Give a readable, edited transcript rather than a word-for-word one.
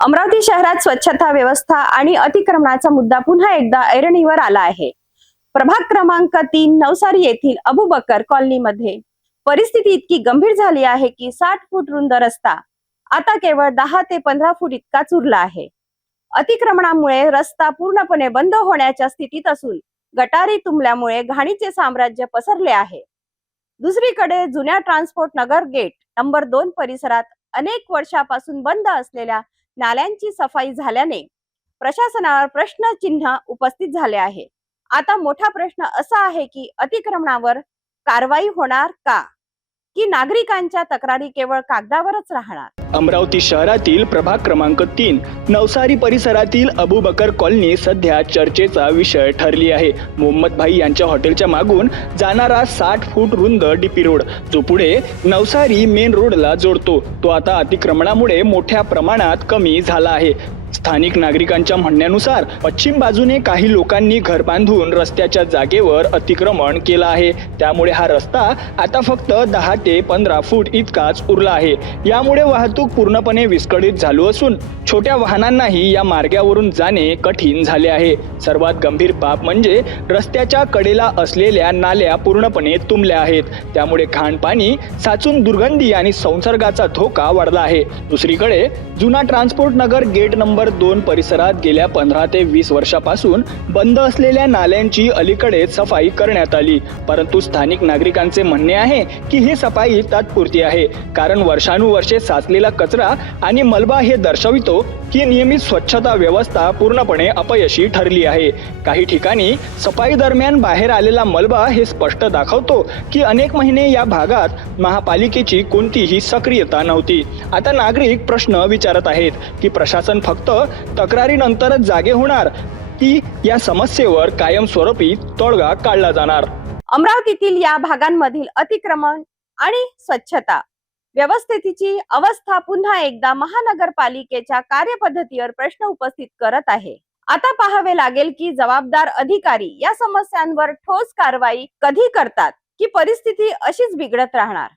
अमरावती शहरात स्वच्छता व्यवस्था आणि अतिक्रमणाचा मुद्दा पुन्हा एकदा ऐरणीवर आला आहे। प्रभाग क्रमांक 3 नवसारी येथील अबूबकर कॉलनीमध्ये परिस्थिती इतकी गंभीर झाली आहे की 60 फूट रुंद रस्ता आता केवळ 10 ते 15 फूट इतकाच उरला आहे। अतिक्रमणामुळे रस्ता पूर्णपणे बंद होण्याच्या स्थितीत असून गटारी तुंबल्यामुळे घाणीचे साम्राज्य पसरले आहे। दुसरीकडे जुन्या ट्रान्सपोर्ट नगर गेट नंबर 2 परिसरात अनेक वर्षापासून बंद असलेल्या नाल्यांची सफाई झाल्याने प्रशासनावर प्रश्नचिन्ह उपस्थित झाले आहे। आता मोठा प्रश्न असा आहे की अतिक्रमणावर कारवाई होणार का, की नागरिकांच्या तक्रारी केवळ कागदावरच राहणार। अमरावती शहरातील प्रभाग क्रमांक 3 नवसारी परिसरातील अबूबकर कॉलनी सध्या चर्चेचा विषय ठरली आहे। मोहम्मद भाई यांच्या हॉटेलच्या मागून जाणारा 60 फूट रुंद डीपी रोड जो पुढे नवसारी मेन रोडला जोडतो तो आता अतिक्रमणामुळे मोठ्या प्रमाणात कमी झाला आहे। स्थानिक नागरिकांच्या म्हणण्यानुसार पश्चिम बाजूने काही लोकांनी घर बांधून रस्त्याच्या जागेवर अतिक्रमण केलं आहे, त्यामुळे हा रस्ता आता फक्त 10 ते 15 फूट इतकाच उरला आहे। यामुळे वाहतूक पूर्णपणे विस्कळीत झाली असून छोट्या वाहनांनाही या मार्गावरून जाणे कठीण झाले आहे। सर्वात गंभीर बाब म्हणजे रस्त्याच्या कडेला असलेल्या नाल्या पूर्णपणे तुंबल्या आहेत, त्यामुळे घाण पाणी साचून दुर्गंधी आणि संसर्गाचा धोका वाढला आहे। दुसरीकडे जुना ट्रान्सपोर्ट नगर गेट नंबर 2 परिसरात गेल्या 15 ते 20 वर्षापासून बंद असलेल्या नाल्यांची अलीकडेच सफाई करण्यात आली, परंतु स्थानिक नागरिकांचे म्हणणे आहे की ही सफाई तात्पुरती आहे, कारण वर्षानुवर्षे साचलेला कचरा आणि मलबा हे दर्शवितो की नियमित स्वच्छता व्यवस्था पूर्णपणे अपयशी ठरली आहे। काही ठिकाणी सफाई दरम्यान बाहेर आलेला मलबा हे स्पष्ट दाखवतो की अनेक महिने या भागात महापालिकेची कोणतीही सक्रियता नव्हती। आता नागरिक प्रश्न विचारत आहेत की प्रशासन फक्त तक्रारीनंतरच जागे होणार की या समस्येवर कायमस्वरूपी तोडगा काढला जाणार। अमरावतीतील या भागांमधील अतिक्रमण आणि स्वच्छता व्यवस्थेची अवस्था पुन्हा एकदा महानगरपालिकेच्या कार्यपद्धतीवर प्रश्न उपस्थित करत आहे। आता पाहावे लागेल की जबाबदार अधिकारी या समस्यांवर ठोस कारवाई कधी करतात की परिस्थिती अशीच बिघडत राहणार।